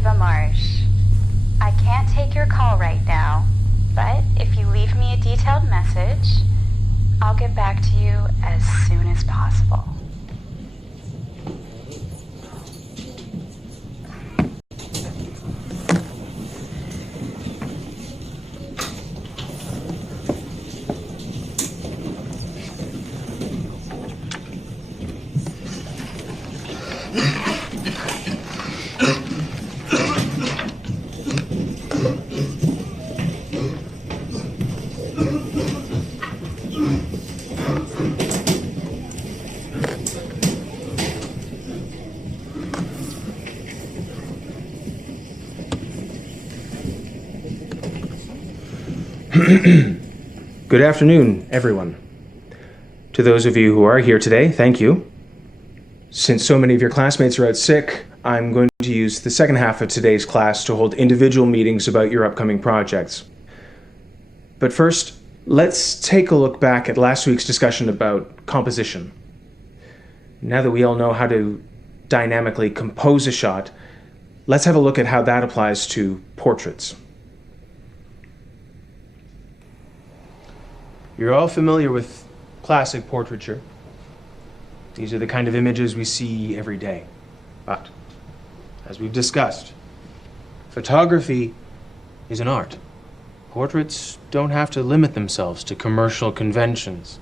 Eva Marsh. I can't take your call right now, but if you leave me a detailed message, I'll get back to you as soon as possible. Good afternoon, everyone. To those of you who are here today, thank you. Since so many of your classmates are out sick, I'm going to use the second half of today's class to hold individual meetings about your upcoming projects. But first, let's take a look back at last week's discussion about composition. Now that we all know how to dynamically compose a shot, let's have a look at how that applies to portraits. You're all familiar with classic portraiture. These are the kind of images we see every day. But, as we've discussed, photography is an art. Portraits don't have to limit themselves to commercial conventions.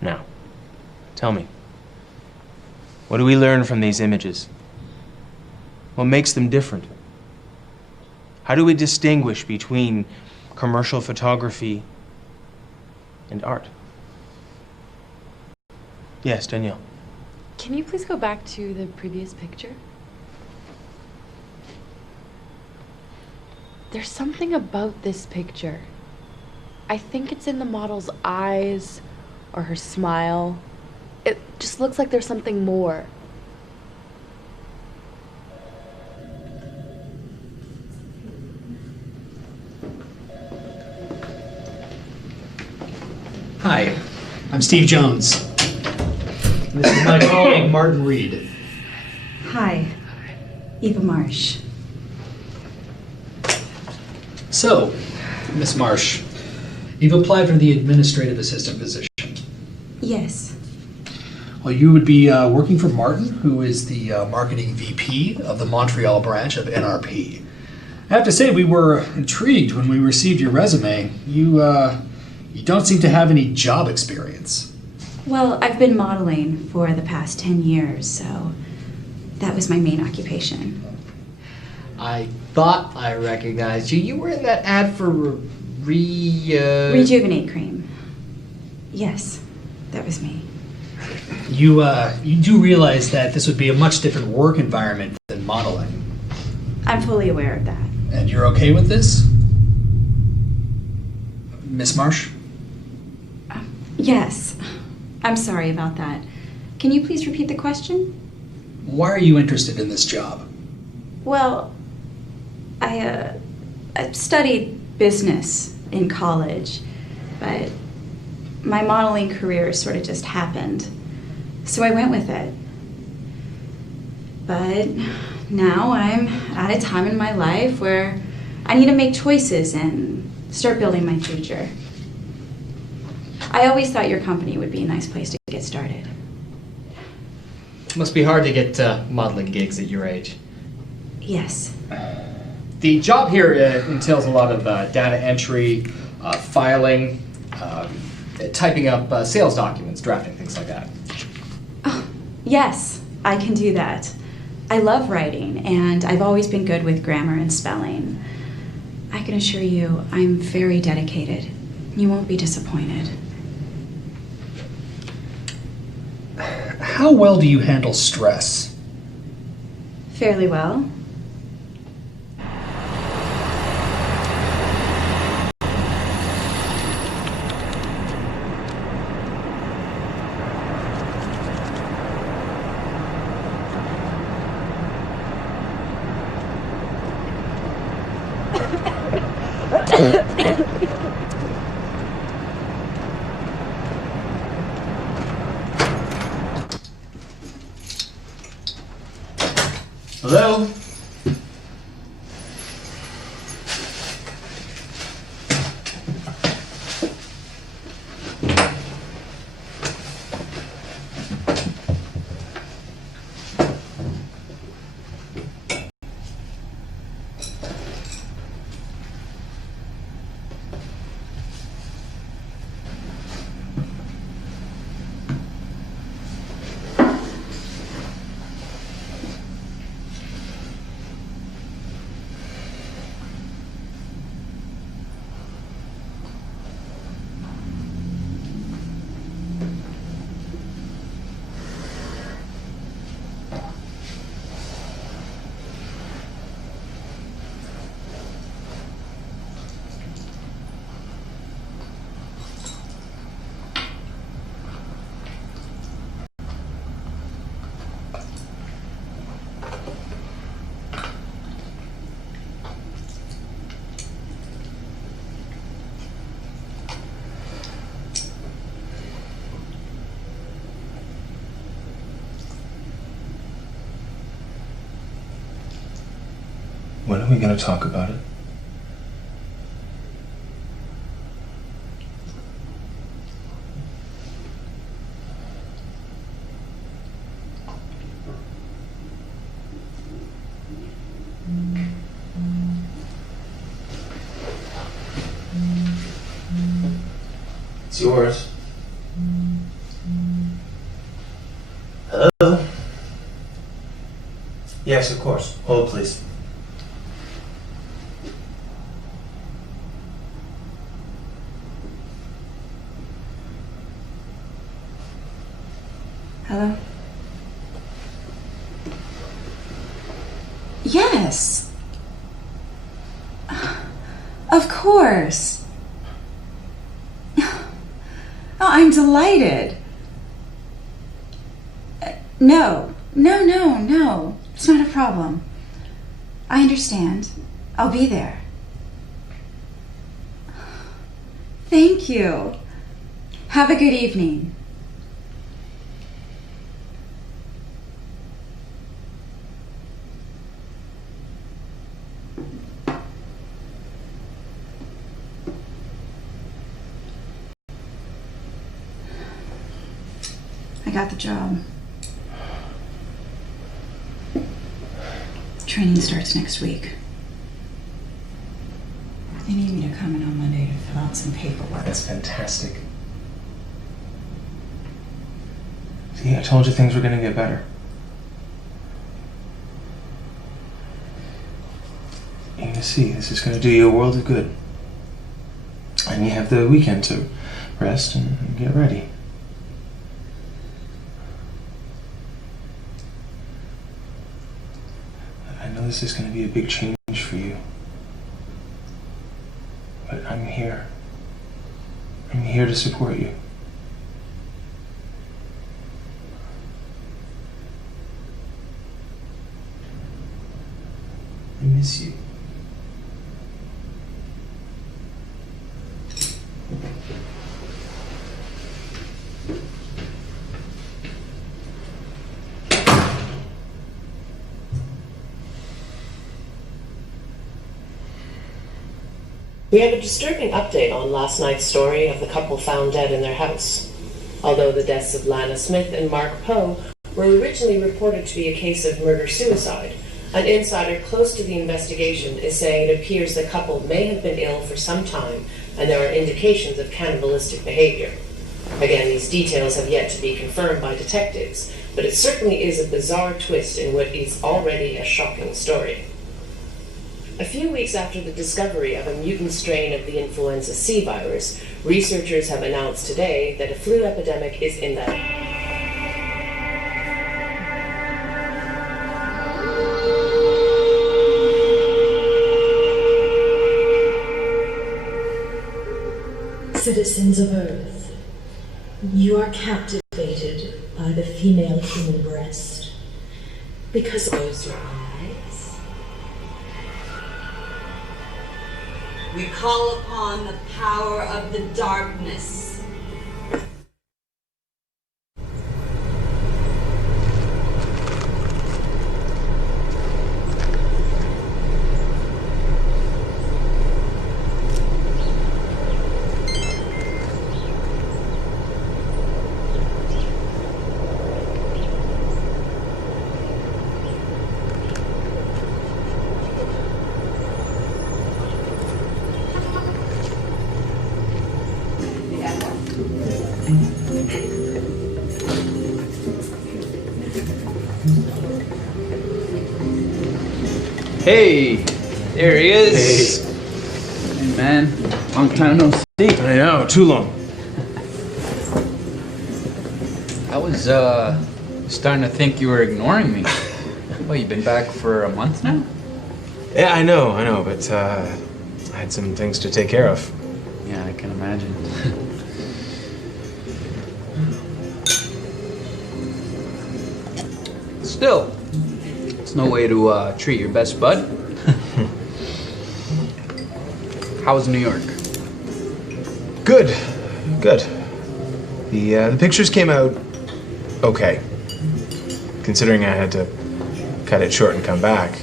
Now, tell me, what do we learn from these images? What makes them different? How do we distinguish between commercial photography and art? Yes, Danielle. Can you please go back to the previous picture? There's something about this picture. I think it's in the model's eyes or her smile. It just looks like there's something more. Hi, I'm Steve Jones. This is my colleague, Martin Reed. Hi, Eva Marsh. So, Miss Marsh, you've applied for the administrative assistant position. Yes. Well, you would be working for Martin, who is the marketing VP of the Montreal branch of NRP. I have to say, we were intrigued when we received your resume. You don't seem to have any job experience. Well, I've been modeling for the past 10 years, so that was my main occupation. I thought I recognized you. You were in that ad for Rejuvenate cream. Yes, that was me. You do realize that this would be a much different work environment than modeling. I'm fully aware of that. And you're okay with this? Miss Marsh? Yes. I'm sorry about that. Can you please repeat the question? Why are you interested in this job? Well, I studied business in college, but my modeling career sort of just happened. So I went with it. But now I'm at a time in my life where I need to make choices and start building my future. I always thought your company would be a nice place to get started. Must be hard to get modeling gigs at your age. Yes. The job here entails a lot of data entry, filing, typing up sales documents, drafting, things like that. Oh, yes, I can do that. I love writing, and I've always been good with grammar and spelling. I can assure you, I'm very dedicated. You won't be disappointed. How well do you handle stress? Fairly well. Hello? are we going to talk about it? It's yours. Hello? Yes, of course. Hold, please. Hello? Yes. Of course. Oh, I'm delighted. No. It's not a problem. I understand. I'll be there. Thank you. Have a good evening. I got the job. Training starts next week. They need me to come in on Monday to fill out some paperwork. That's fantastic. See, I told you things were going to get better. You're going to see, this is going to do you a world of good. And you have the weekend to rest and get ready. I know this is going to be a big change for you. But I'm here. I'm here to support you. I miss you. We have a disturbing update on last night's story of the couple found dead in their house. Although the deaths of Lana Smith and Mark Poe were originally reported to be a case of murder-suicide, an insider close to the investigation is saying it appears the couple may have been ill for some time and there are indications of cannibalistic behavior. Again, these details have yet to be confirmed by detectives, but it certainly is a bizarre twist in what is already a shocking story. A few weeks after the discovery of a mutant strain of the influenza C virus, researchers have announced today that a flu epidemic is endemic. Citizens of Earth, you are captivated by the female human breast because close your eyes. We call upon the power of the darkness. Hey, there he is. Hey, man, long time no see. I know, too long. I was starting to think you were ignoring me. Well, you've been back for a month now? Yeah, I know, but I had some things to take care of. Yeah, I can imagine. Still, it's no way to treat your best bud. How was New York? Good. The pictures came out okay, considering I had to cut it short and come back.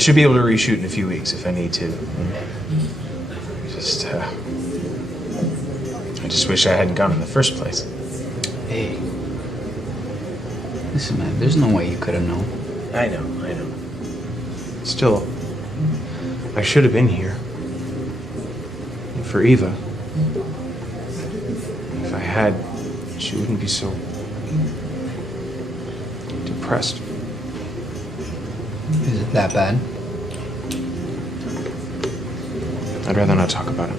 I should be able to reshoot in a few weeks if I need to. I just wish I hadn't gone in the first place. Hey. Listen, man, there's no way you could have known. I know. Still, I should have been here. And for Eva. If I had, she wouldn't be so depressed. Is it that bad? I'd rather not talk about it.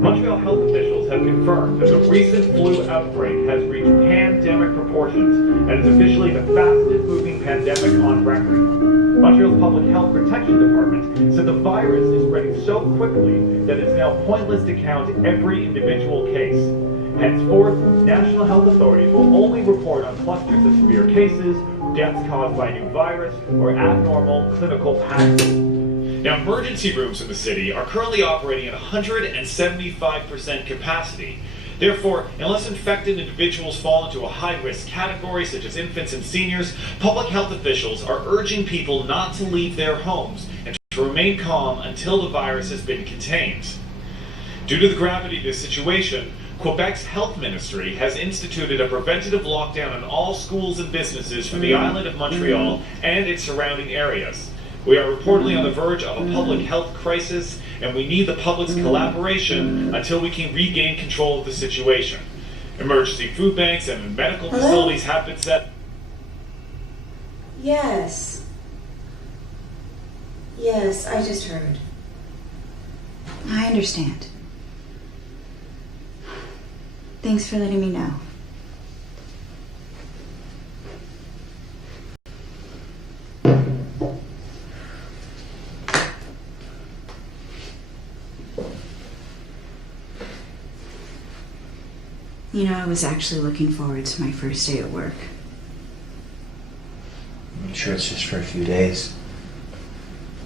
Montreal health officials have confirmed that the recent flu outbreak has reached pandemic proportions and is officially the fastest moving pandemic on record. Montreal's Public Health Protection Department said the virus is spreading so quickly that it's now pointless to count every individual case. Henceforth, national health authorities will only report on clusters of severe cases, deaths caused by a new virus, or abnormal clinical patterns. Now, emergency rooms in the city are currently operating at 175% capacity. Therefore, unless infected individuals fall into a high-risk category, such as infants and seniors, public health officials are urging people not to leave their homes and to remain calm until the virus has been contained. Due to the gravity of this situation, Quebec's health ministry has instituted a preventative lockdown in all schools and businesses for the island of Montreal and its surrounding areas. We are reportedly on the verge of a public health crisis, and we need the public's collaboration until we can regain control of the situation. Emergency food banks and medical facilities have been set. Yes. Yes, I just heard. I understand. Thanks for letting me know. You know, I was actually looking forward to my first day at work. I'm sure it's just for a few days.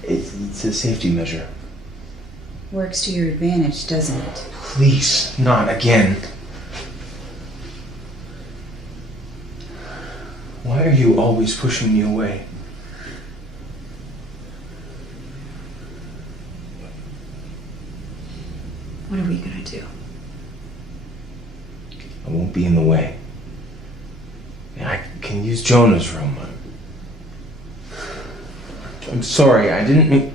It's a safety measure. Works to your advantage, doesn't it? Please, not again. Why are you always pushing me away? What are we gonna do? I won't be in the way. I can use Jonah's room. I'm sorry, I didn't mean...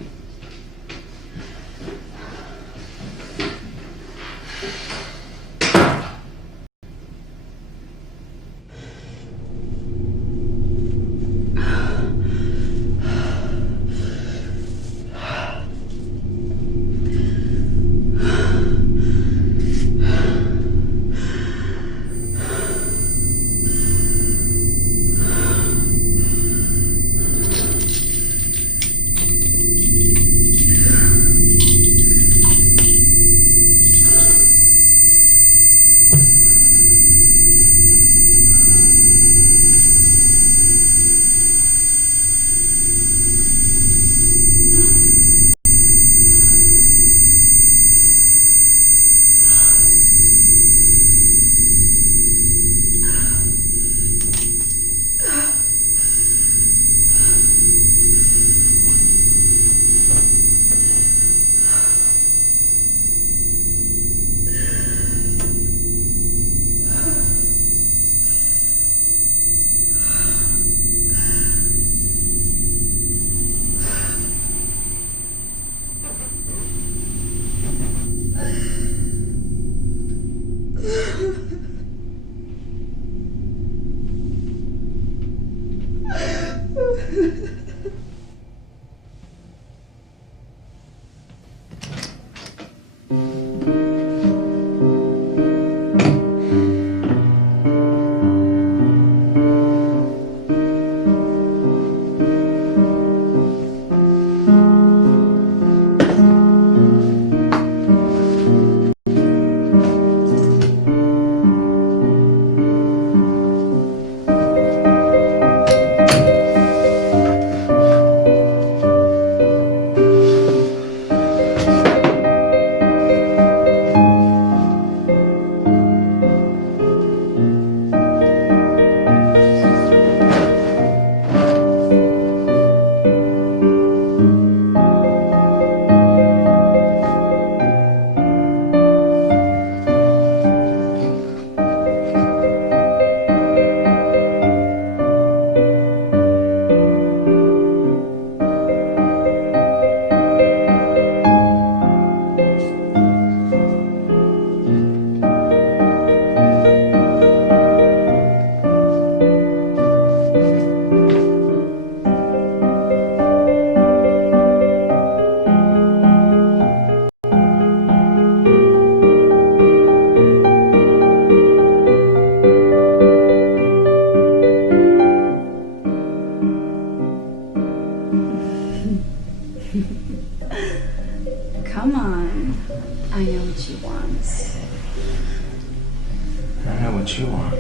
know what you want.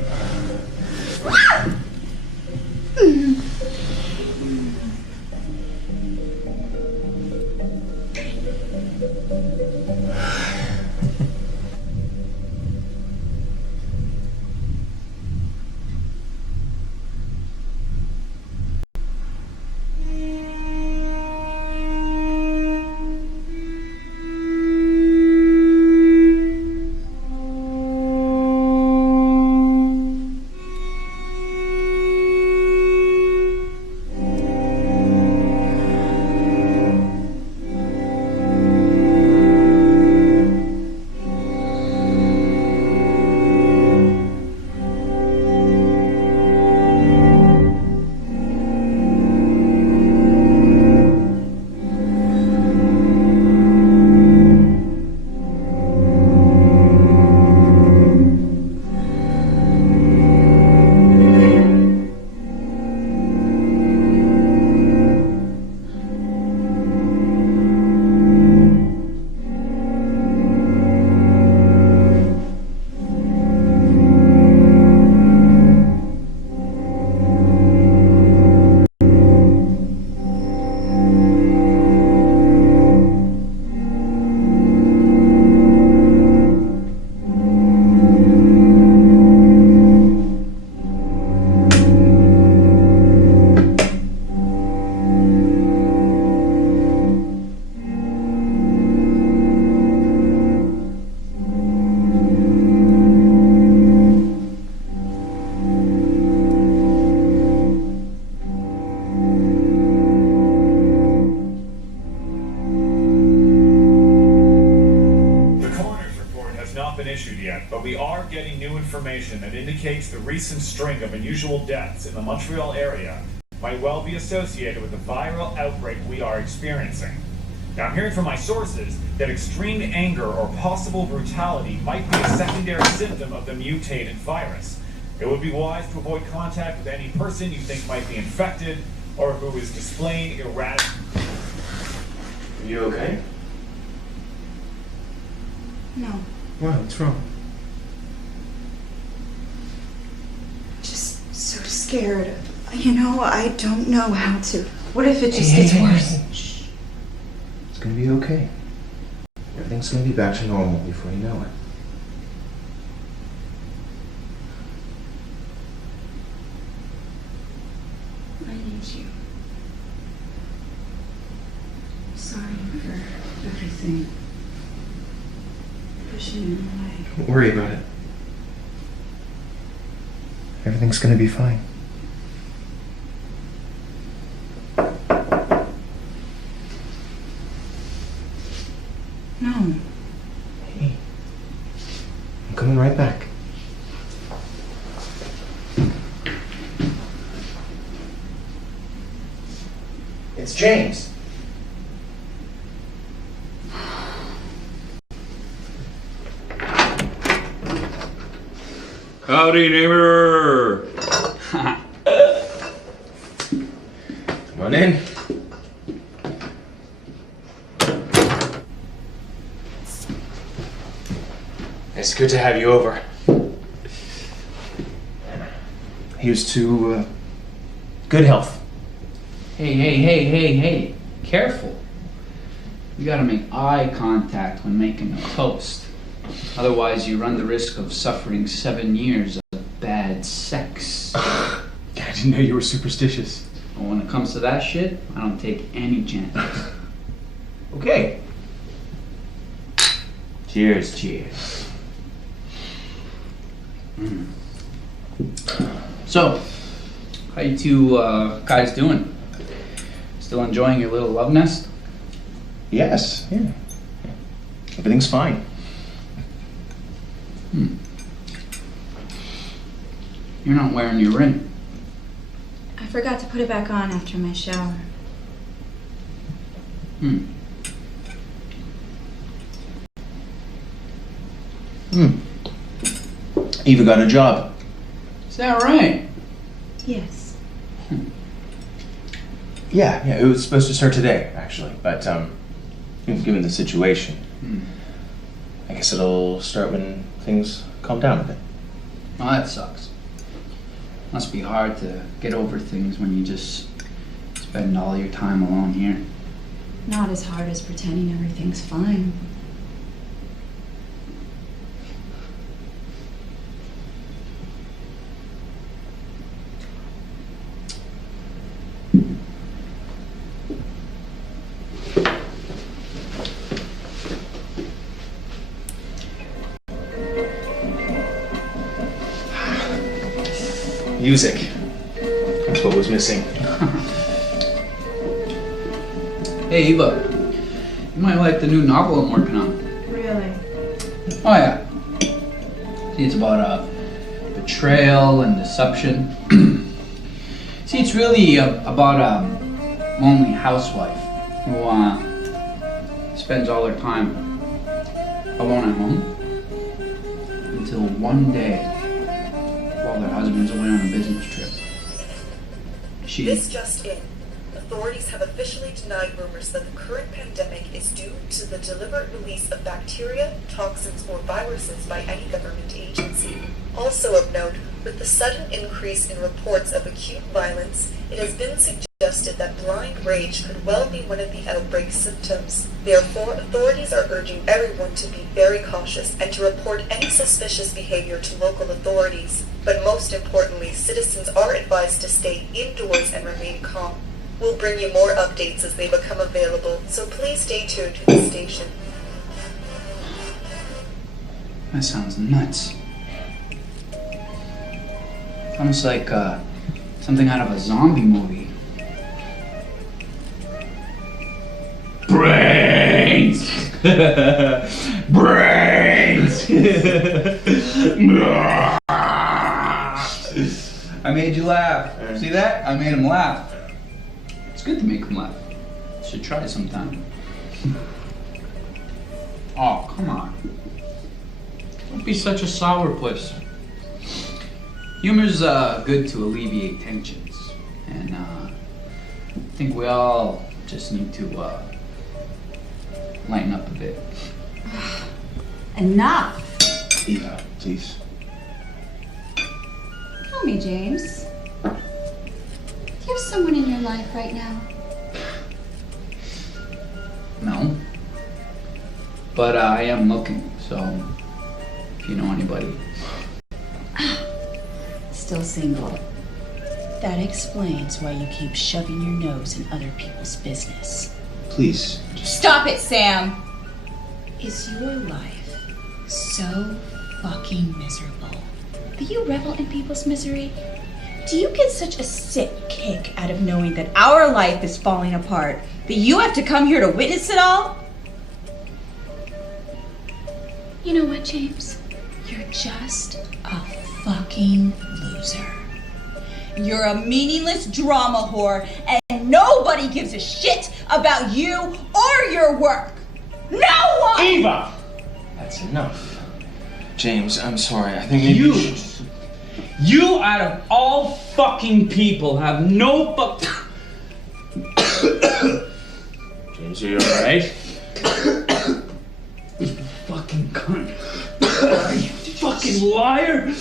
Information that indicates the recent string of unusual deaths in the Montreal area might well be associated with the viral outbreak we are experiencing. Now, I'm hearing from my sources that extreme anger or possible brutality might be a secondary symptom of the mutated virus. It would be wise to avoid contact with any person you think might be infected or who is displaying erratic... Are you okay? No. What? What's wrong? So scared. You know, I don't know how to. What if it just gets worse? Shh. It's gonna be okay. Everything's gonna be back to normal before you know it. I need you. Sorry for everything. Pushing me away. Don't worry about it. Everything's gonna be fine. No. Hey. I'm coming right back. It's James. Howdy, neighbor. Come on in. It's good to have you over. Here's to good health. Hey. Careful. You gotta make eye contact when making a toast. Otherwise, you run the risk of suffering 7 years of bad sex. I didn't know you were superstitious. But when it comes to that shit, I don't take any chances. Okay. Cheers. So, how you two guys doing? Still enjoying your little love nest? Yes, yeah. Everything's fine. You're not wearing your ring. I forgot to put it back on after my shower. Eva got a job. Is that right? Yes. Yeah, it was supposed to start today, actually, but given the situation, I guess it'll start when things calm down a bit. Oh, that sucks. Must be hard to get over things when you just spend all your time alone here. Not as hard as pretending everything's fine. Music. That's what was missing. Hey, Eva. You might like the new novel I'm working on. Really? Oh, yeah. See, it's about betrayal and deception. See, it's really about a lonely housewife who spends all her time alone at home until one day, while their husband's away on a business trip, This just in. Authorities have officially denied rumors that the current pandemic is due to the deliberate release of bacteria, toxins, or viruses by any government agency. Also of note, with the sudden increase in reports of acute violence, it has been suggested that blind rage could well be one of the outbreak's symptoms. Therefore, authorities are urging everyone to be very cautious and to report any suspicious behavior to local authorities. But most importantly, citizens are advised to stay indoors and remain calm. We'll bring you more updates as they become available, so please stay tuned to the station. That sounds nuts. Almost like something out of a zombie movie. Brains! Brains! I made you laugh. See that? I made him laugh. It's good to make him laugh. Should try sometime. Oh, come on. Don't be such a sourpuss. Humor's good to alleviate tensions. And I think we all just need to lighten up a bit. Enough! Eva, please. Tell me, James. Do you have someone in your life right now? No. But I am looking, so if you know anybody. Still single. That explains why you keep shoving your nose in other people's business. Please. Stop it, Sam! Is your life so fucking miserable that you revel in people's misery? Do you get such a sick kick out of knowing that our life is falling apart that you have to come here to witness it all? You know what, James? You're just a fucking loser. You're a meaningless drama whore, and nobody gives a shit about you or your work. No one! Eva! That's enough. James, I'm sorry. I think maybe You out of all fucking people have no James, are you alright? You fucking cunt. You fucking liar.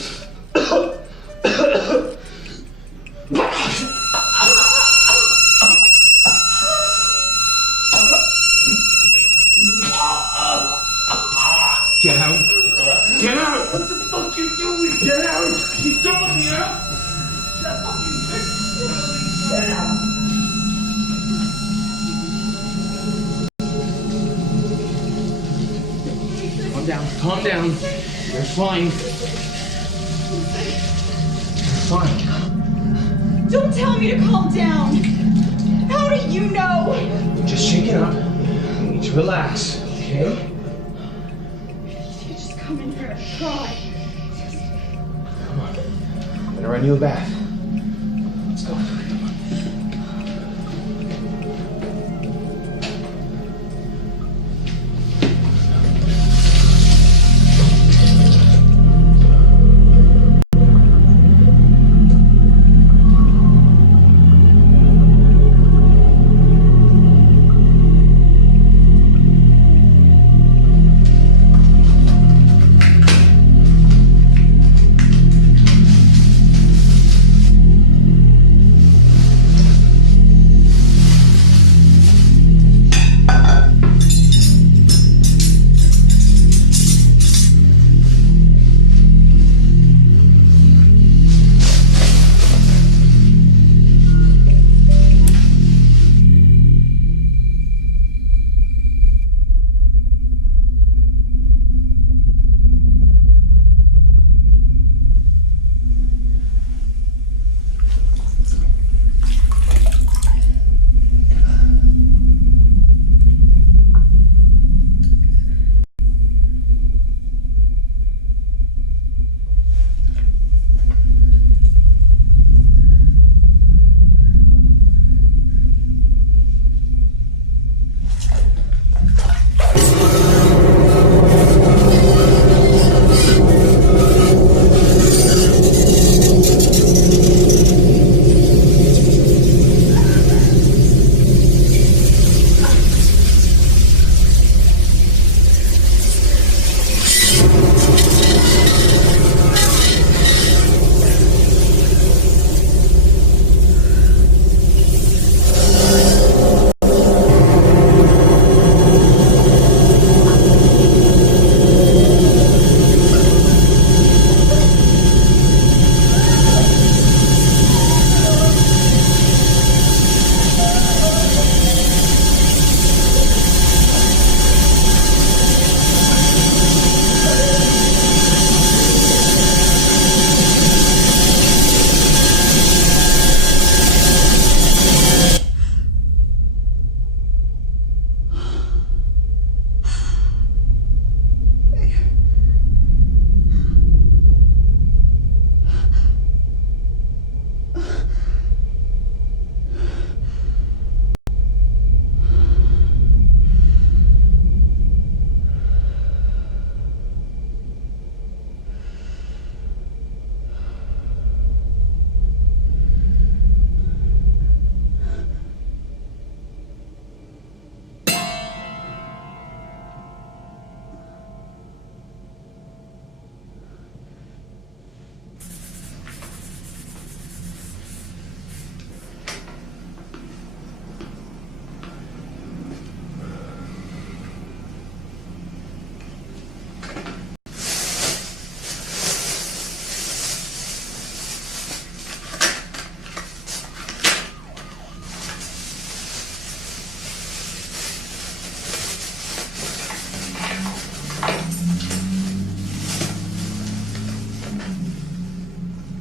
Get out. Get out. What the fuck you doing? Get out. You throwing me out? That fucking bitch. Get out. Calm down. Calm down. You're fine. You're fine. Don't tell me to calm down. How do you know? Just shake it up. You need to relax, okay? You just come in here and cry. Come on. I'm gonna run you a bath. Let's go.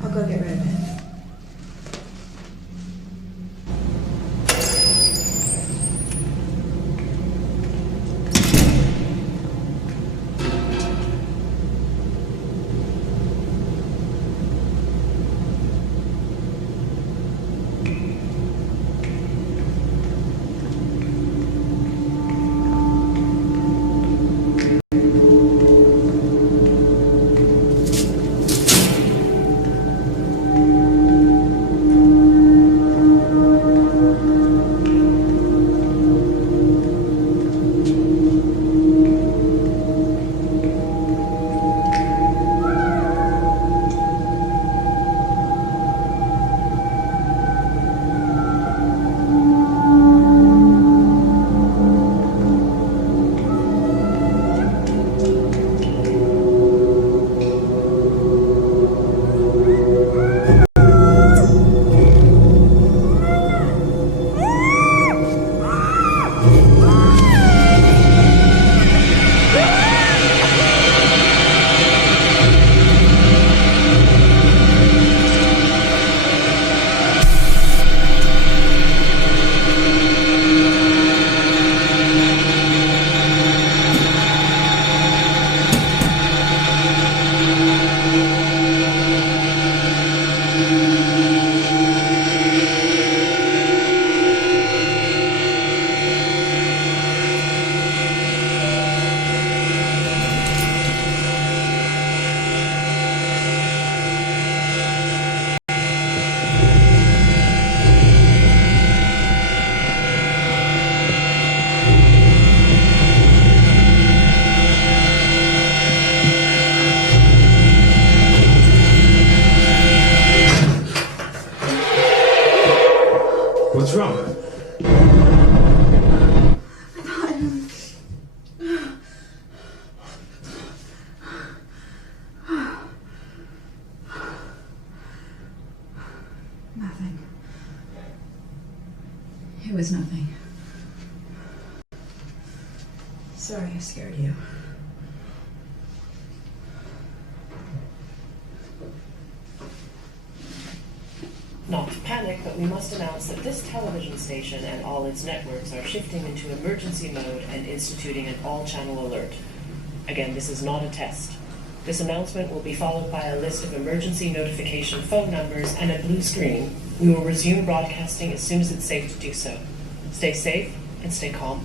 I'll go get rid of it. What's wrong? Nothing. It was nothing. Sorry I scared you. Not to panic, but we must announce that this television station and all its networks are shifting into emergency mode and instituting an all-channel alert. Again, this is not a test. This announcement will be followed by a list of emergency notification phone numbers and a blue screen. We will resume broadcasting as soon as it's safe to do so. Stay safe and stay calm.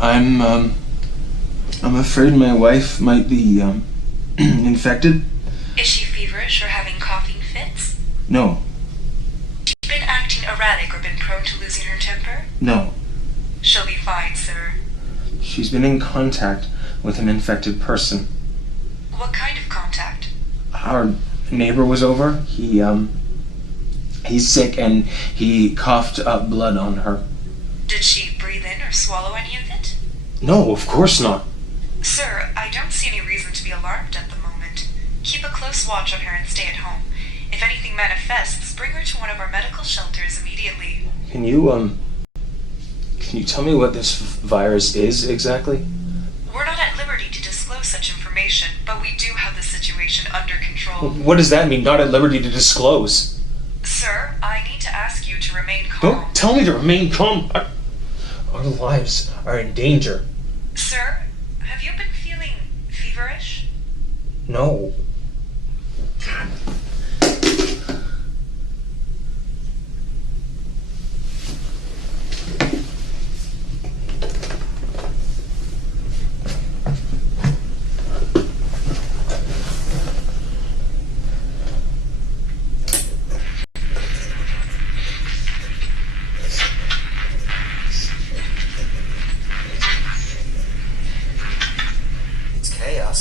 I'm afraid my wife might be, infected. Is she feverish or having coughing fits? No. She's been acting erratic or been prone to losing her temper? No. She'll be fine, sir. She's been in contact with an infected person. What kind of contact? Our neighbor was over. He's sick and he coughed up blood on her. Did she breathe in or swallow any of it? No, of course not. Sir, I don't see any reason to be alarmed at the moment. Keep a close watch on her and stay at home. If anything manifests, bring her to one of our medical shelters immediately. Can you tell me what this virus is exactly? We're not at liberty to disclose such information, but we do have the situation under control. What does that mean, not at liberty to disclose? Sir, I need to ask you to remain calm. Don't tell me to remain calm. Our lives are in danger. Sir, have you been feeling feverish? No.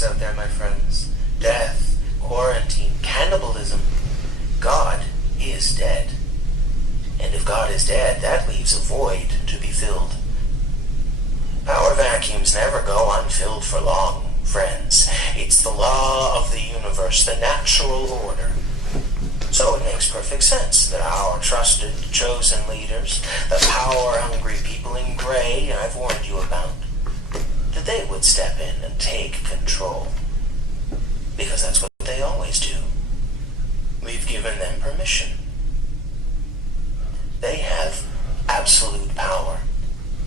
Out there, my friends. Death, quarantine, cannibalism. God is dead. And if God is dead, that leaves a void to be filled. Power vacuums never go unfilled for long, friends. It's the law of the universe, the natural order. So it makes perfect sense that our trusted, chosen leaders, the power-hungry people in gray I've warned you about, that they would step in and take control. Because that's what they always do. We've given them permission. They have absolute power,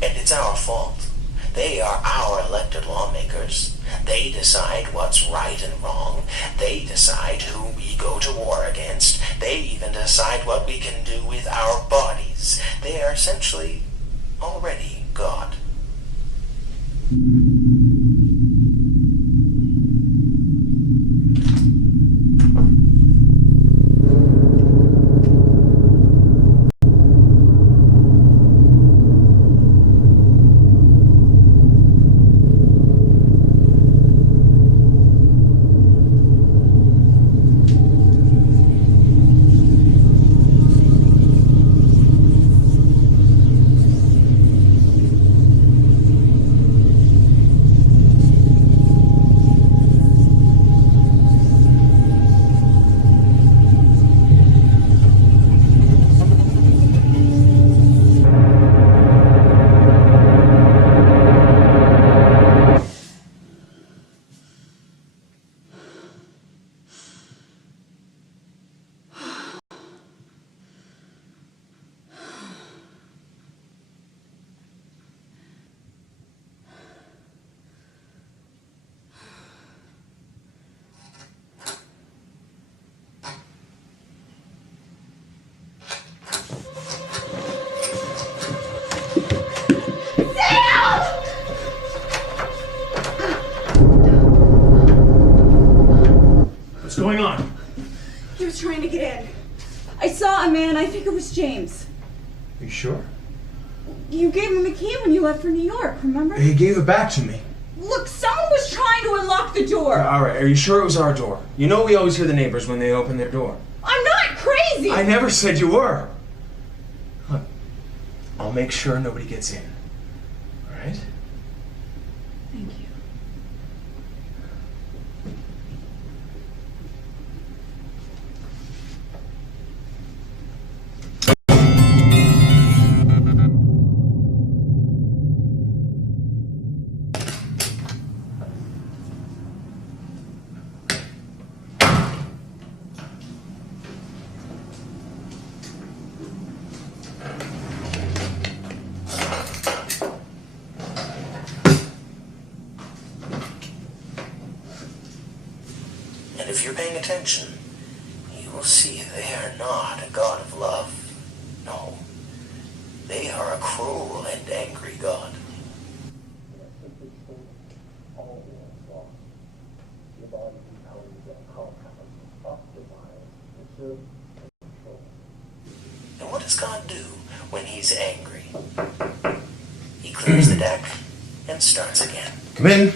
and it's our fault. They are our elected lawmakers. They decide what's right and wrong. They decide who we go to war against. They even decide what we can do with our bodies. They are essentially already God. What's going on? He was trying to get in. I saw a man, I think it was James. Are you sure? You gave him a key when you left for New York, remember? He gave it back to me. Look, someone was trying to unlock the door. All right, are you sure it was our door? You know we always hear the neighbors when they open their door. I'm not crazy! I never said you were. Look, I'll make sure nobody gets in. All right? Thank you. And if you're paying attention, you will see they are not a God of love. No, they are a cruel and angry God. clears the deck and starts again. Come in.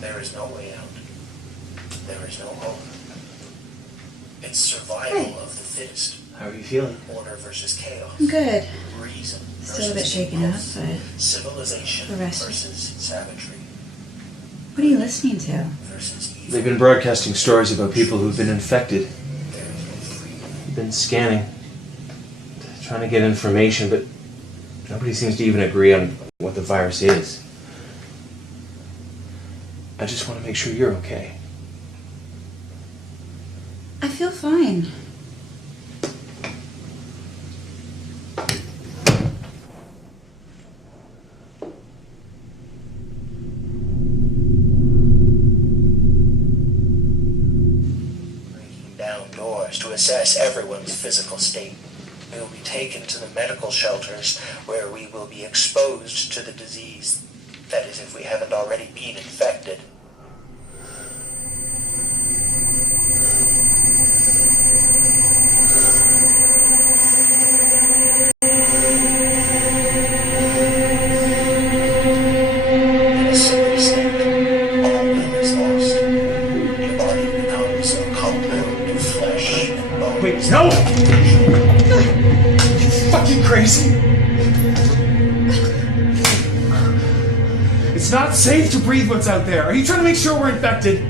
There is no way out. There is no hope. It's survival of the fittest. How are you feeling? Order versus chaos. I'm good. Reason Still a bit versus shaken up, impulse. but Civilization the rest- versus savagery. what are you listening to? Versus evil. They've been broadcasting stories about people who've been infected. They've been scanning, trying to get information, but nobody seems to even agree on what the virus is. I just want to make sure you're okay. I feel fine. Breaking down doors to assess everyone's physical state. We will be taken to the medical shelters where we will be exposed to the disease. That is, if we haven't already been infected. In a simple state, all will is lost. Your body becomes a compound of flesh and bone. Wait, no! You fucking crazy? It's not safe to breathe what's out there. Are you trying to make sure we're infected?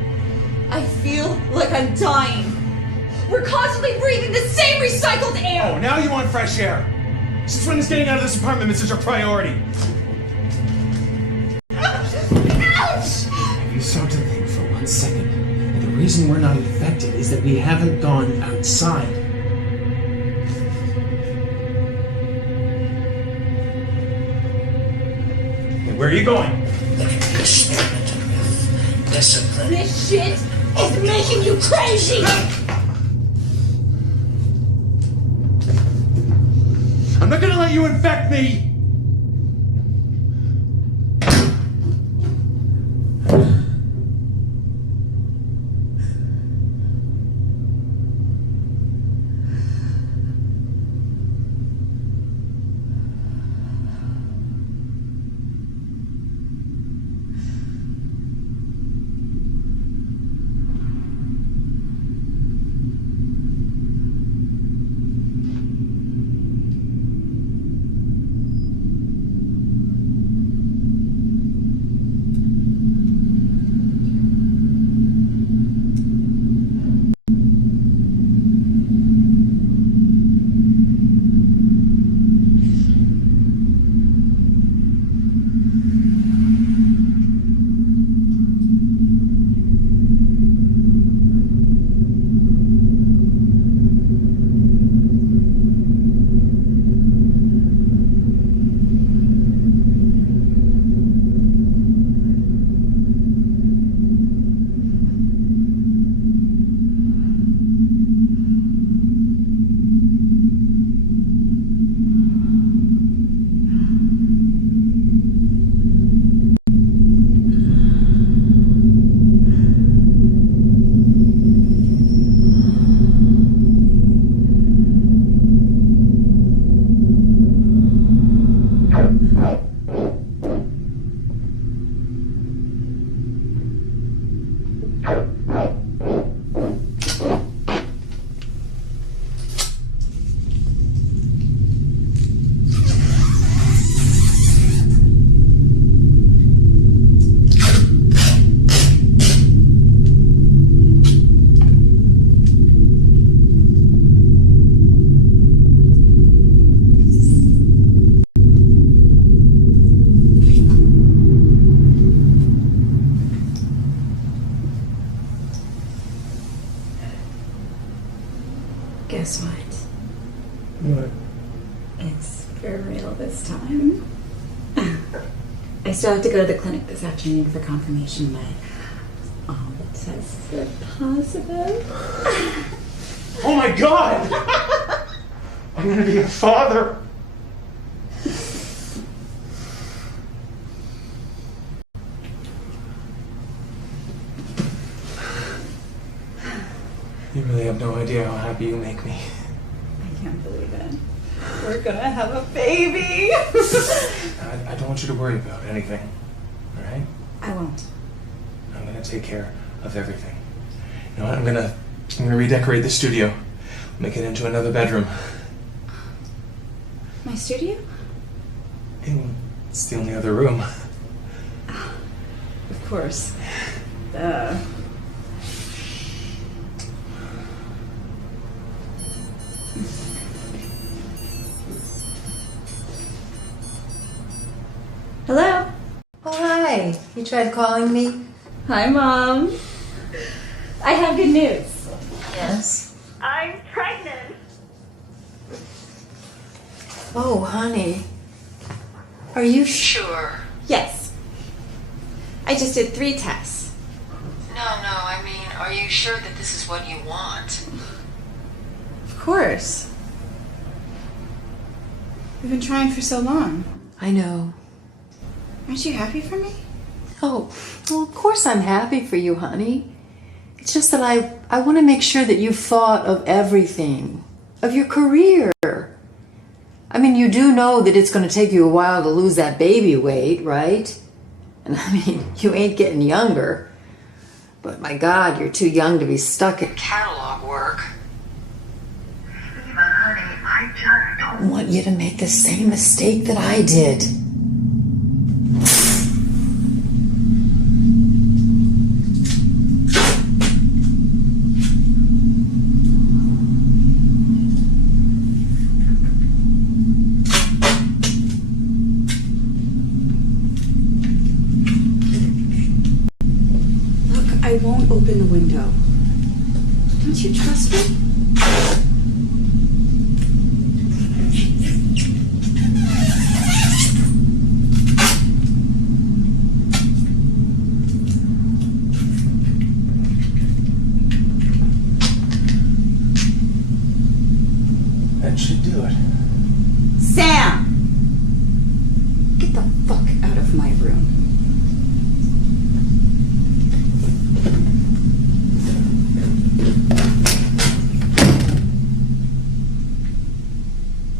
I feel like I'm dying. We're constantly breathing the same recycled air. Oh, now you want fresh air. Since when is getting out of this apartment such a priority? Ouch! Have you stopped to think for 1 second that the reason we're not infected is that we haven't gone outside? Hey, where are you going? That can be experimented with. Discipline. This shit is making you crazy! I'm not gonna let you infect me! Guess what? What? It's for real this time. I still have to go to the clinic this afternoon for confirmation, but all the tests are positive. Oh my god! I'm gonna be a father! You really have no idea how happy you make me. I can't believe it. We're gonna have a baby. I don't want you to worry about anything, all right? I won't. I'm gonna take care of everything. You know what? I'm gonna redecorate the studio, make it into another bedroom. My studio? It's the only other room. Of course. Hello? Oh, hi. You tried calling me? Hi, Mom. I have good news. Yes. I'm pregnant. Oh, honey. Are you sure? Yes. I just did 3 tests. No, I mean, are you sure that this is what you want? Of course. We've been trying for so long. I know. Aren't you happy for me? Oh, well, of course I'm happy for you, honey. It's just that I want to make sure that you've thought of everything, of your career. I mean, you do know that it's going to take you a while to lose that baby weight, right? And I mean, you ain't getting younger. But my God, you're too young to be stuck in catalog work. Eva, honey, I just don't want you to make the same mistake that I did. I won't open the window. Don't you trust me? That should do it. Sam! Get the fuck out of my room.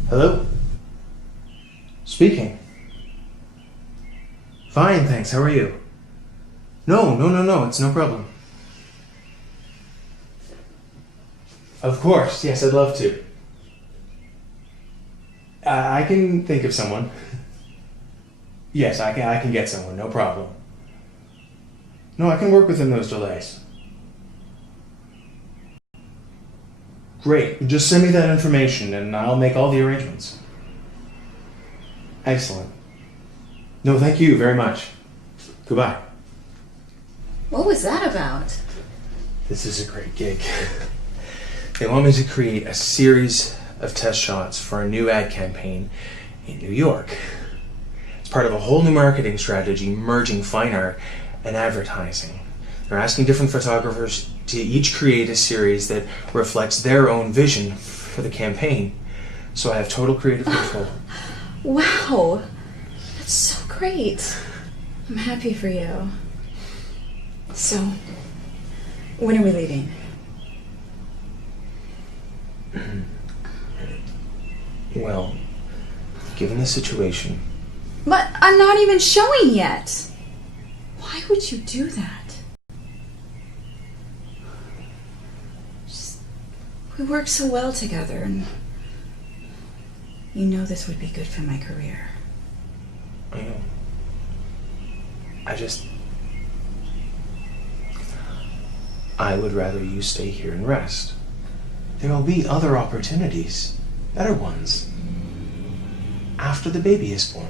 Hello? Speaking. Fine, thanks. How are you? No, it's no problem. Of course, yes, I'd love to. I can think of someone. Yes, I can get someone, no problem. No, I can work within those delays. Great, just send me that information and I'll make all the arrangements. Excellent. No, thank you very much. Goodbye. What was that about? This is a great gig. They want me to create a series of test shots for a new ad campaign in New York. It's part of a whole new marketing strategy merging fine art and advertising. They're asking different photographers to each create a series that reflects their own vision for the campaign. So I have total creative control. Wow. That's so great. I'm happy for you. So, when are we leaving? Well, given the situation... But I'm not even showing yet. Why would you do that? We work so well together, and you know this would be good for my career. I know. I would rather you stay here and rest. There will be other opportunities, better ones, after the baby is born.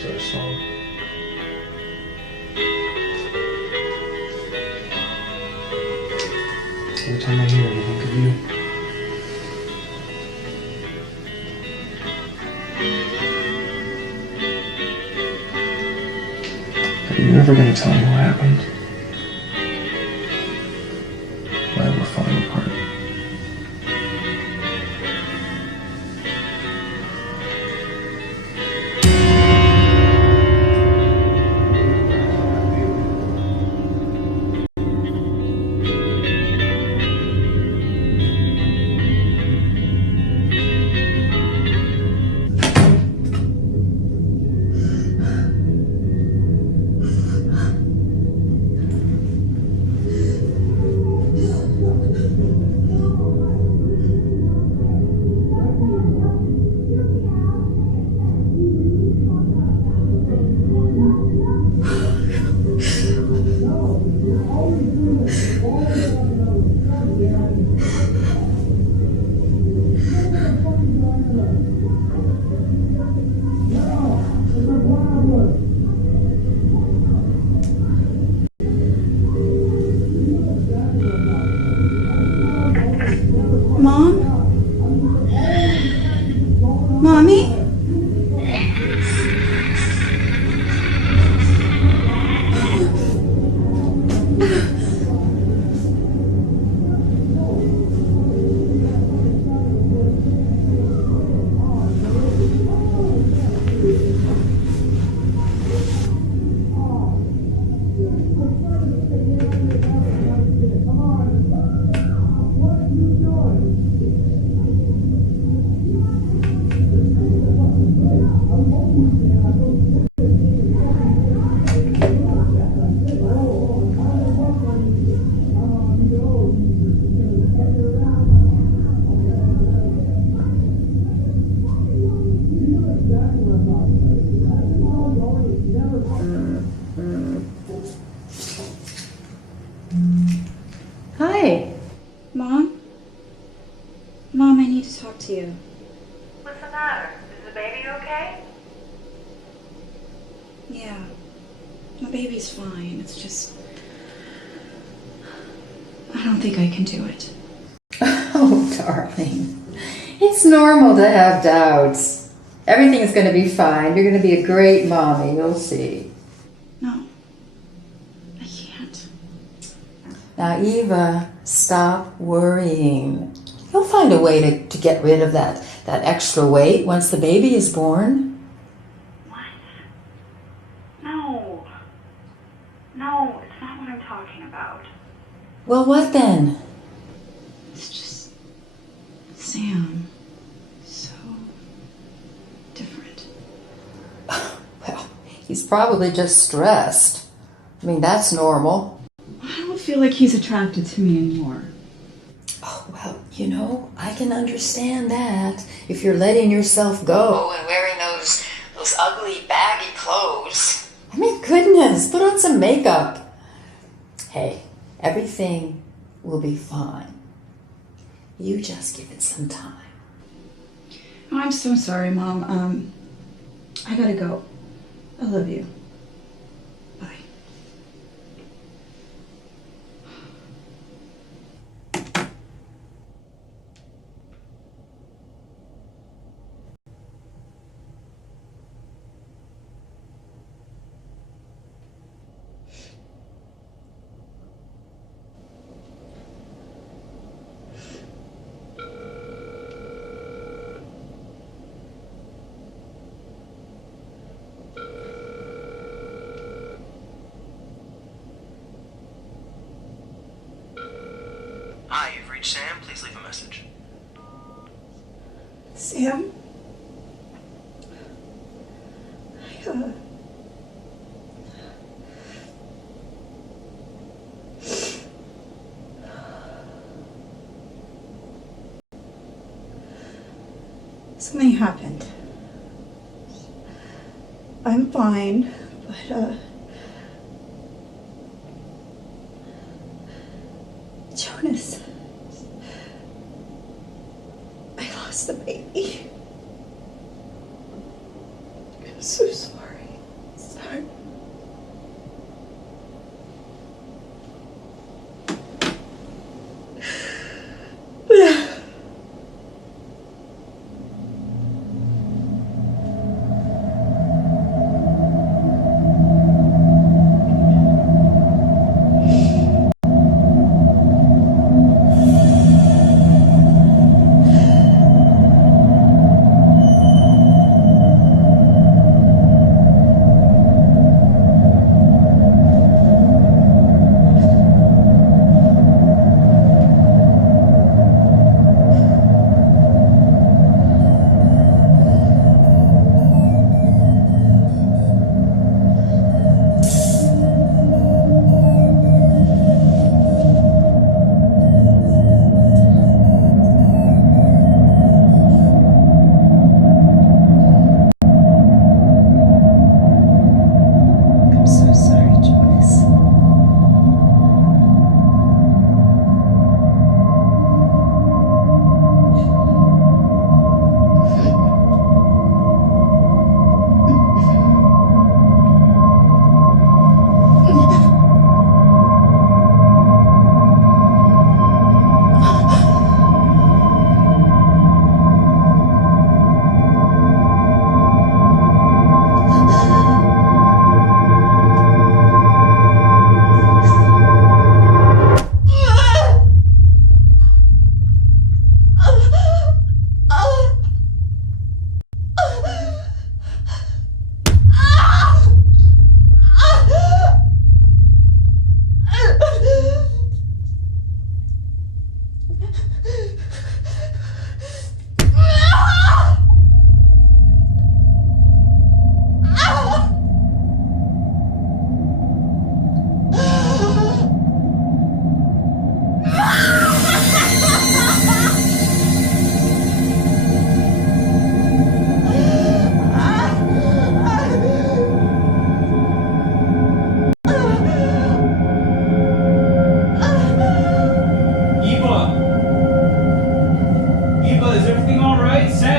so small. Every time I hear it, I think of you. Are you ever gonna tell me what happened? Why we're falling apart? Mom? Mommy? Hi. Mom? Mom, I need to talk to you. What's the matter? Is the baby okay? Yeah. My baby's fine. It's just... I don't think I can do it. Oh, darling. It's normal to have doubts. Everything's going to be fine. You're going to be a great mommy. You'll see. No. I can't. Now, Eva, stop worrying. You'll find a way to get rid of that extra weight once the baby is born. No. No, it's not what I'm talking about. Well, what then? It's just... Sam. So... different. Well, he's probably just stressed. I mean, that's normal. I don't feel like he's attracted to me anymore. Oh, well, you know, I can understand that. If you're letting yourself go and wearing those ugly, baggy clothes. I mean, goodness, put on some makeup. Hey, everything will be fine. You just give it some time. Oh, I'm so sorry, Mom. I gotta go. I love you. Bye. Hi, you've reached Sam. Please leave a message. Sam? Something happened. I'm fine, but, Jonas, I lost the baby. I'm so sorry.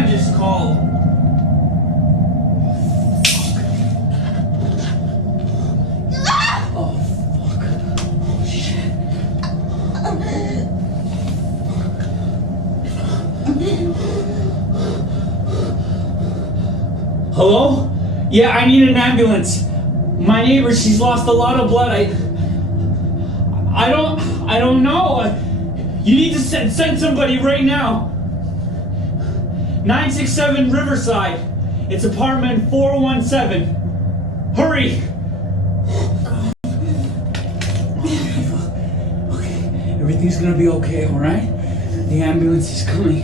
Sam just called. Oh, fuck. Oh, shit. Hello? Yeah, I need an ambulance. My neighbor, she's lost a lot of blood. I don't know. You need to send somebody right now. 967 Riverside. It's apartment 417. Hurry! Okay, everything's gonna be okay, alright? The ambulance is coming.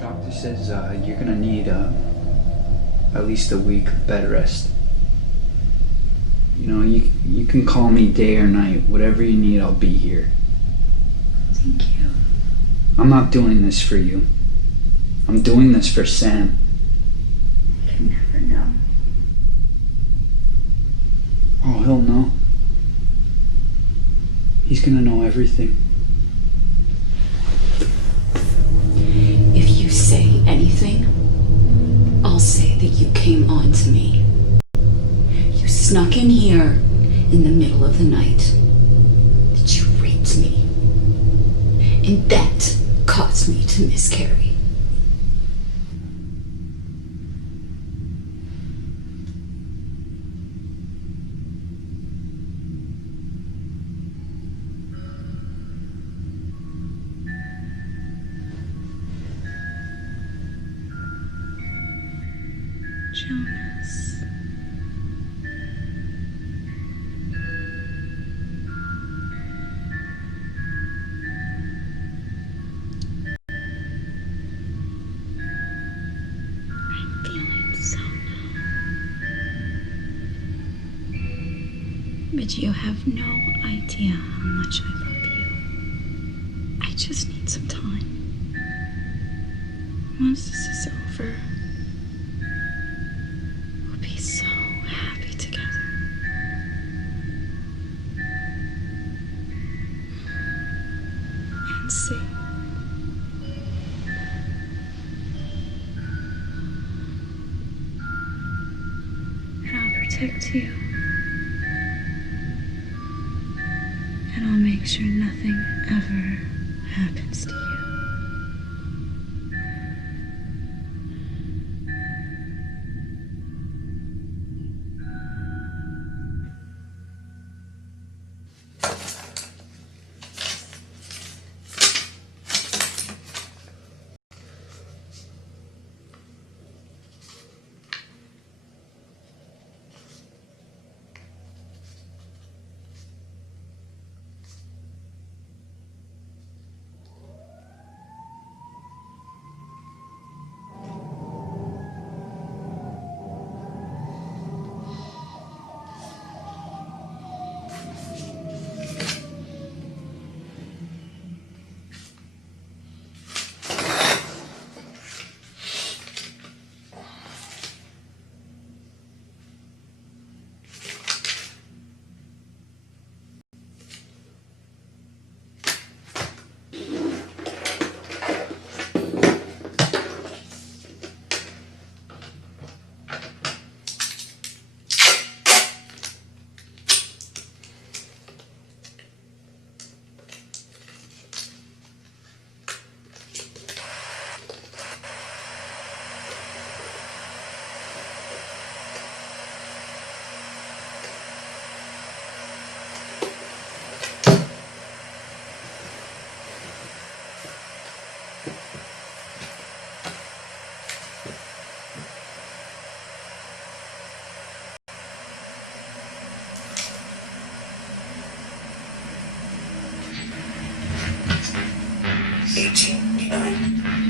Doctor says you're gonna need at least a week of bed rest. You know, you can call me day or night. Whatever you need, I'll be here. Thank you. I'm not doing this for you. I'm doing this for Sam. I can never know. Oh, he'll know. He's gonna know everything. If you say anything, I'll say that you came on to me. You snuck in here in the middle of the night. That you raped me. And that caused me to miscarry. Jonas. I'm feeling so low. But you have no idea how much I love you. I just need some time. Once this is over, we'll be so happy together. And see. And I'll protect you. And I'll make sure nothing ever happens to you.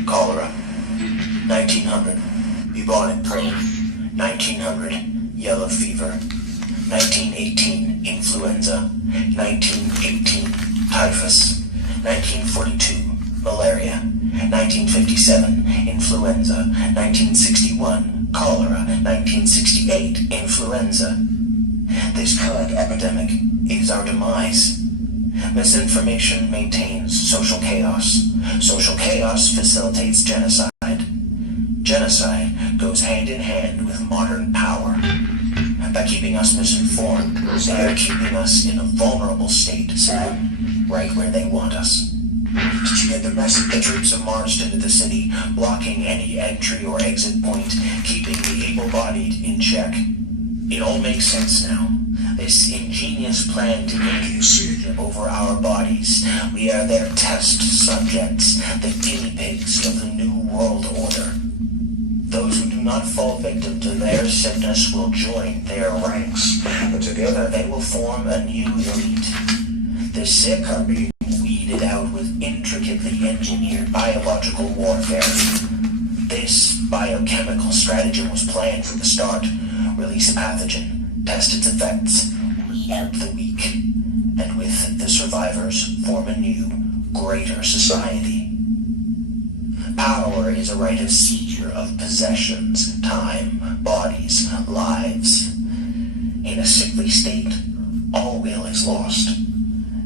Cholera. 1900. Bubonic plague. 1900. Yellow fever. 1918. Influenza. 1918. Typhus. 1942. Malaria. 1957. Influenza. 1961. cholera, 1968, influenza. This current epidemic is our demise. Misinformation maintains social chaos. Social chaos facilitates genocide. Genocide goes hand in hand with modern power. By keeping us misinformed, they are keeping us in a vulnerable state, Sam, right where they want us. Did you get the message? The troops have marched into the city, blocking any entry or exit point, keeping the able-bodied in check. It all makes sense now. This ingenious plan to gain leadership over our bodies. We are their test subjects, the guinea pigs of the New World Order. Those who do not fall victim to their sickness will join their ranks, but together they will form a new elite. The sick are being weeded out with intricately engineered biological warfare. This biochemical stratagem was planned from the start. Release a pathogen, test its effects, weed out the weak, and with the survivors form a new, greater society. Power is a right of seizure of possessions, time, bodies, lives. In a sickly state, all will is lost.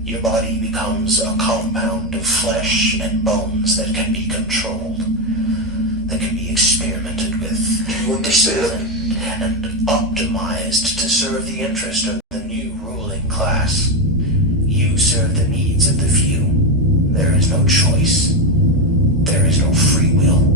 Your body becomes a compound of flesh and bones that can be controlled, that can be experimented with. Do you understand? And optimized to serve the interest of the new ruling class. You serve the needs of the few. There is no choice. There is no free will.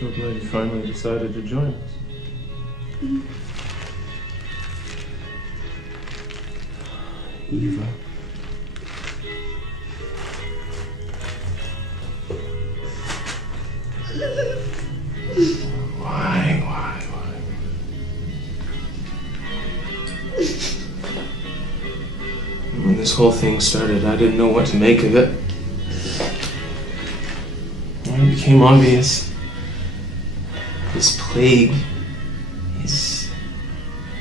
So glad you finally decided to join us. Eva. Why? When this whole thing started, I didn't know what to make of it. When it became obvious, this plague is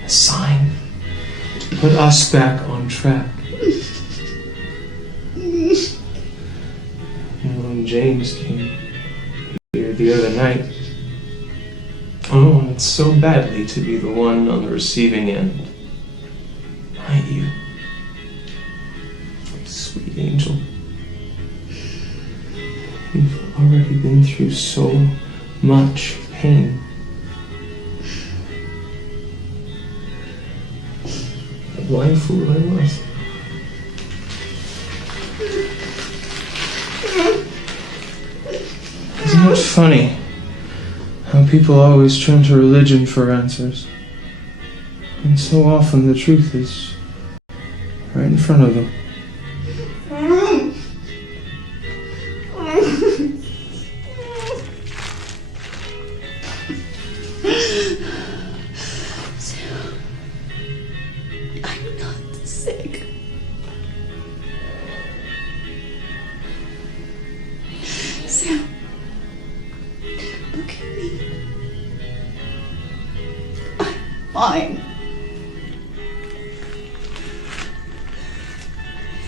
a sign to put us back on track. When James came here the other night, I wanted so badly to be the one on the receiving end. Not you. Sweet angel. You've already been through so much pain. The blind fool I was. Isn't it funny how people always turn to religion for answers? And so often the truth is right in front of them. I'm not sick. Sam, look at me. I'm fine.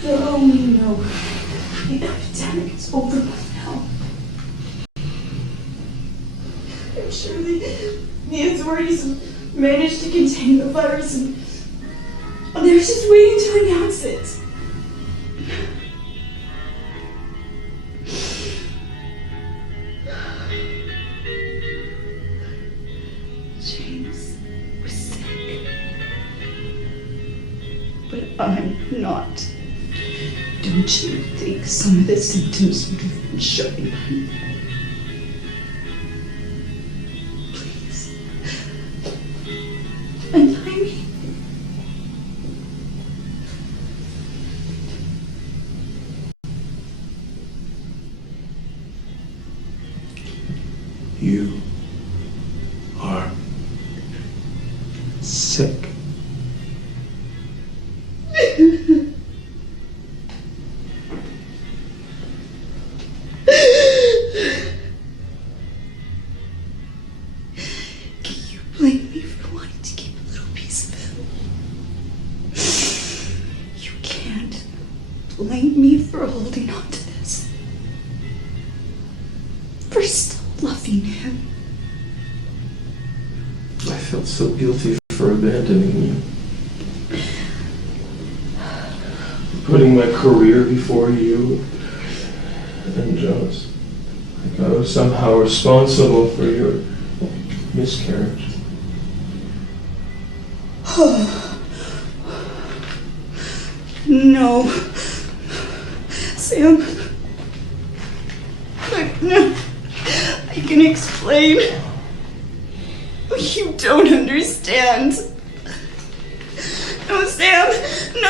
They'll only know the epidemic is over by now. I'm sure the authorities have managed to contain the virus and they're just waiting to announce it. James was sick. But I'm not. Don't you think some of the symptoms would have been showing by now? Please. Untie me. You are sick. Can you blame me for wanting to keep a little piece of him? You can't blame me for holding on to this. For still loving him. I felt so guilty for abandoning you. Putting my career before you and Joe's. Like I was somehow responsible for your miscarriage. No. Sam. I can explain. You don't understand. No, Sam. No.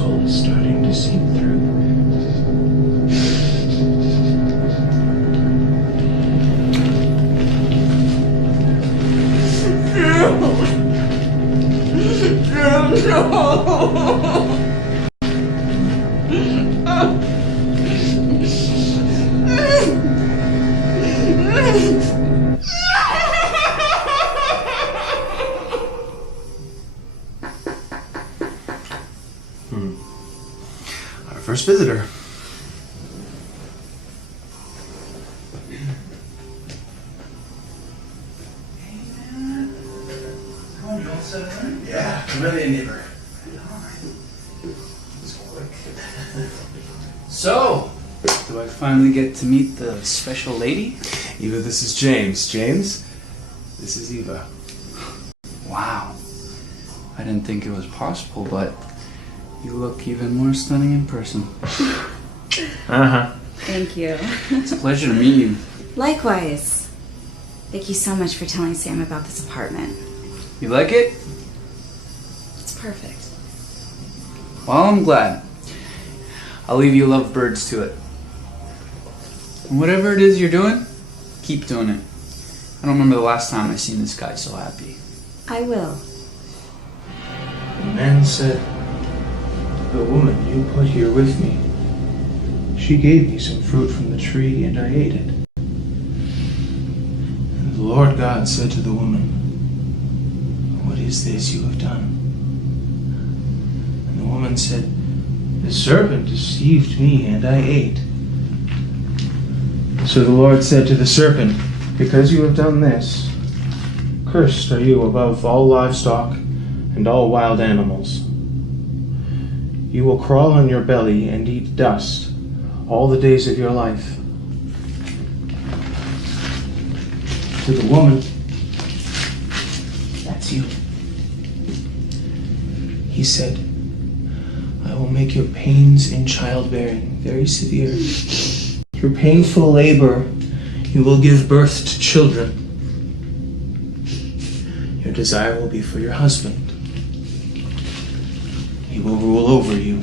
soul is starting to seep through. Our first visitor. Yeah, come in, neighbor. So, do I finally get to meet the special lady? Eva, this is James. James, this is Eva. Wow. I didn't think it was possible, but you look even more stunning in person. Uh-huh. Thank you. It's a pleasure to meet you. Likewise. Thank you so much for telling Sam about this apartment. You like it? It's perfect. Well, I'm glad. I'll leave you lovebirds to it. And whatever it is you're doing, keep doing it. I don't remember the last time I seen this guy so happy. I will. The man said, "The woman you put here with me, she gave me some fruit from the tree and I ate it. And the Lord God said to the woman, 'What is this you have done?' And the woman said, 'The serpent deceived me and I ate.' So the Lord said to the serpent, 'Because you have done this, cursed are you above all livestock and all wild animals. You will crawl on your belly and eat dust all the days of your life.' To the woman, 'That's you.' He said, 'I will make your pains in childbearing very severe. Through painful labor, you will give birth to children. Your desire will be for your husband. He will rule over you.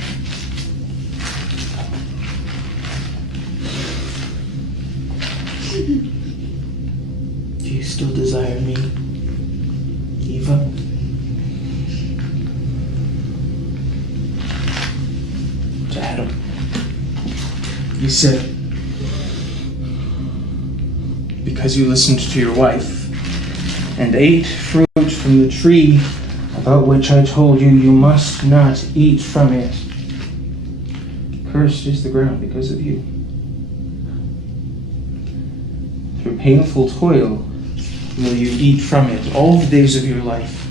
Do you still desire me, Eva?' To Adam, he said, 'Because you listened to your wife and ate fruit from the tree about which I told you, you must not eat from it. Cursed is the ground because of you. Through painful toil will you eat from it all the days of your life.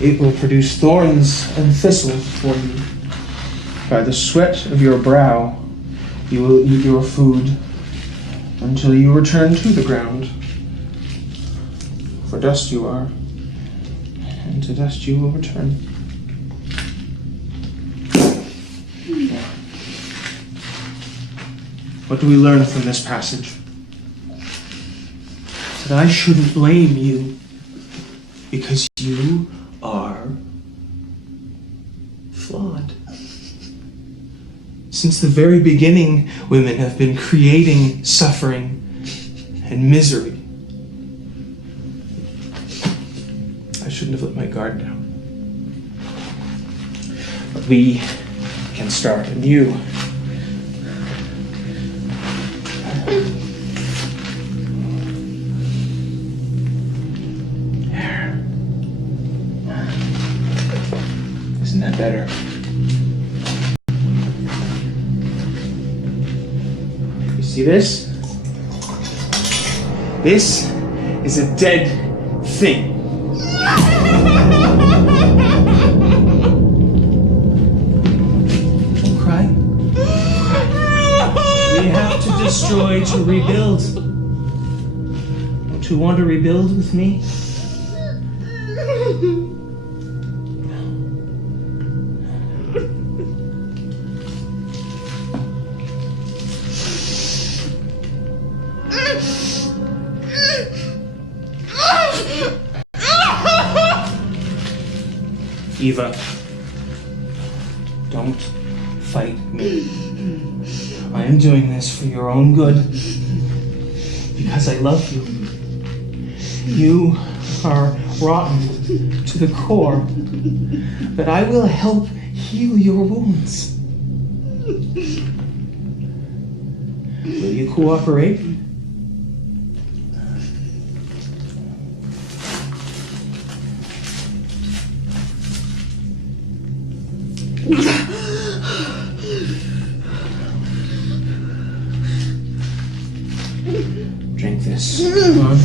It will produce thorns and thistles for you. By the sweat of your brow you will eat your food until you return to the ground. For dust you are, and to dust you will return.'" What do we learn from this passage? That I shouldn't blame you because you are flawed. Since the very beginning, women have been creating suffering and misery. I shouldn't have let my guard down. But we can start anew. Isn't that better? You see this? This is a dead thing. Don't cry. We have to destroy to rebuild. Don't you want to rebuild with me? Eva, Don't fight me. I am doing this for your own good. Because I love you. You are rotten to the core. But I will help heal your wounds. Will you cooperate? Drink this. Come on.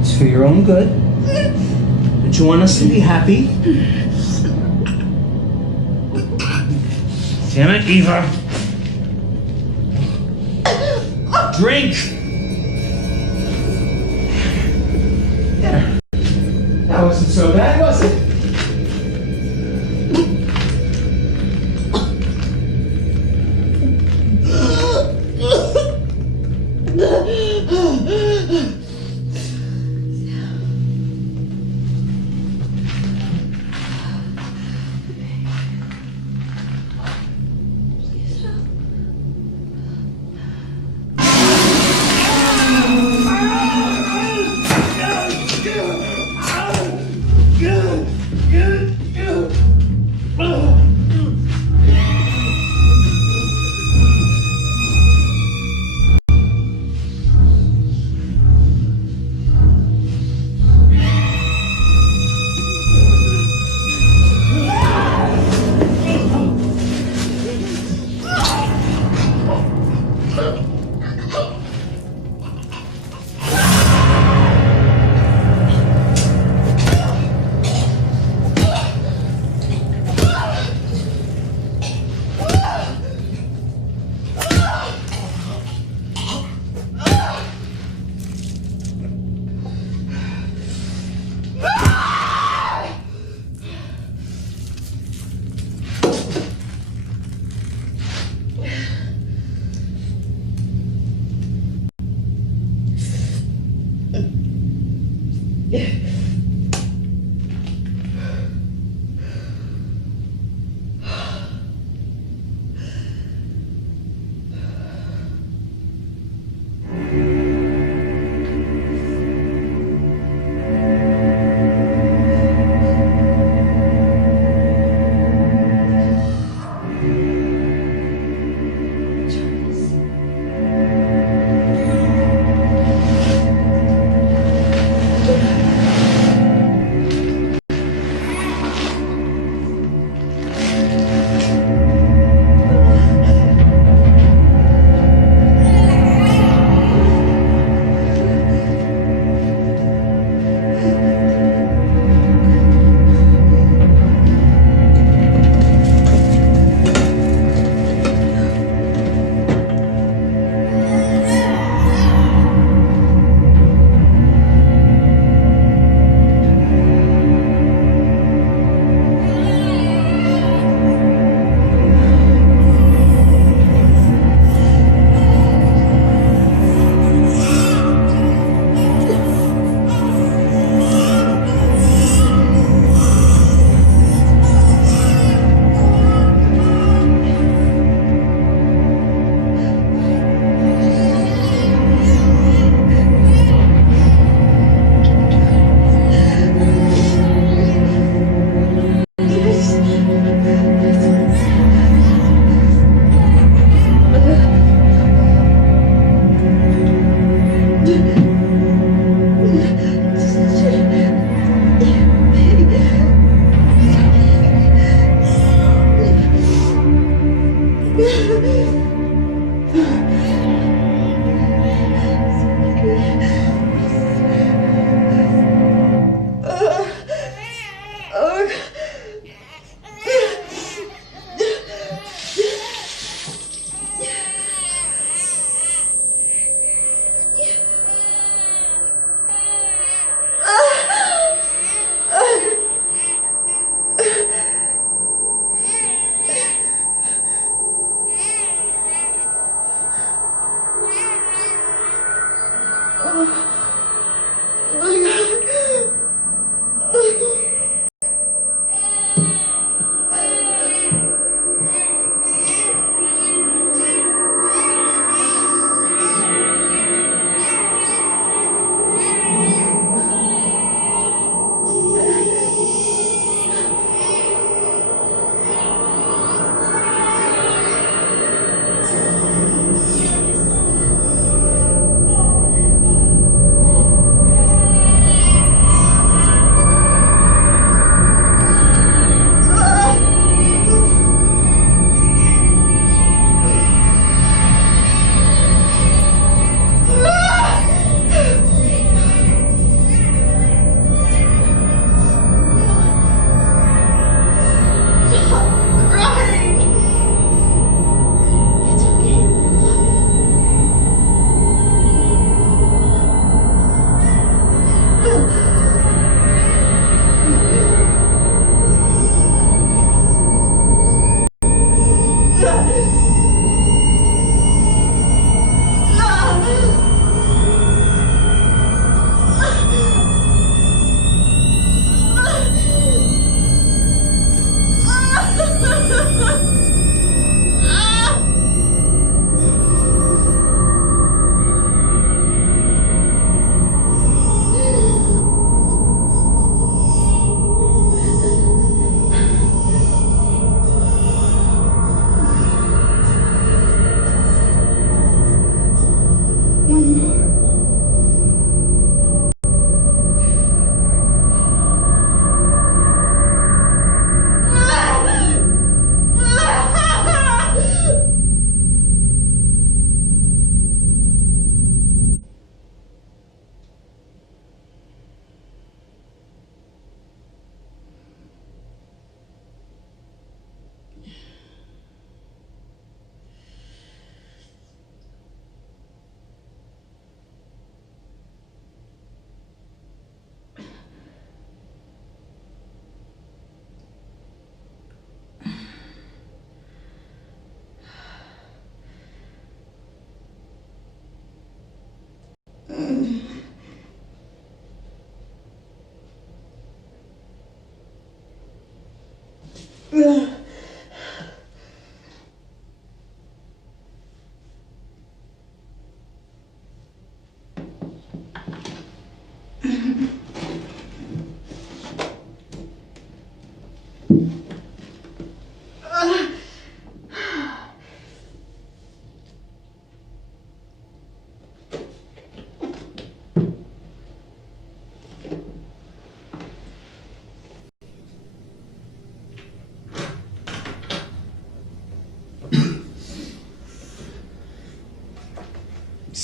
It's for your own good. Don't you want us to be happy? Damn it, Eva. Drink! There. That wasn't so bad, was it?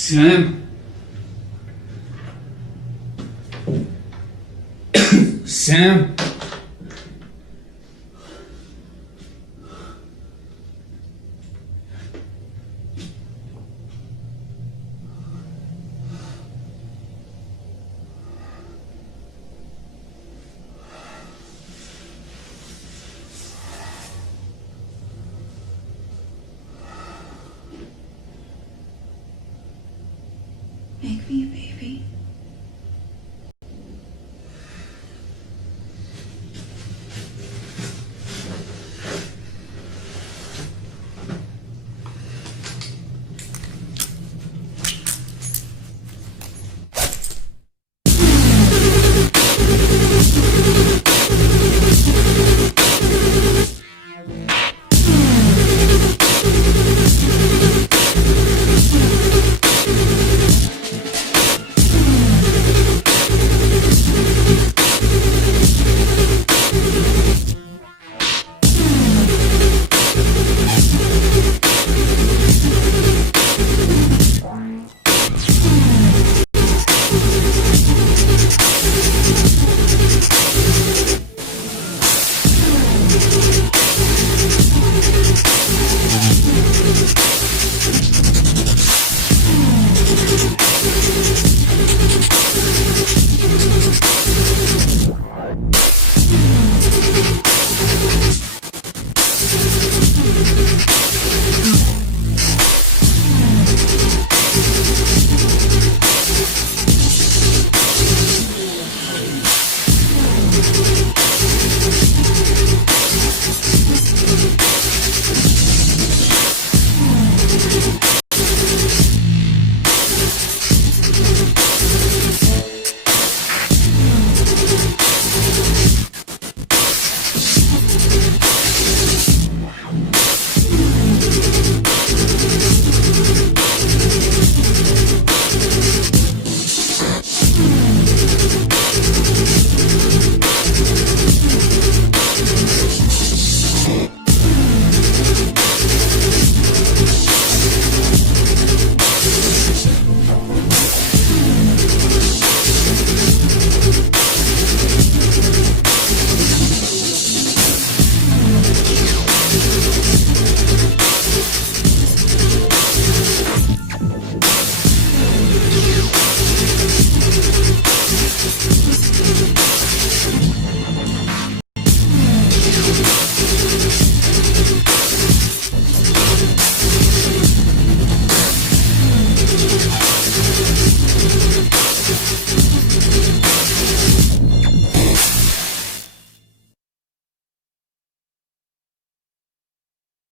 Sam? Sam? Make me a baby.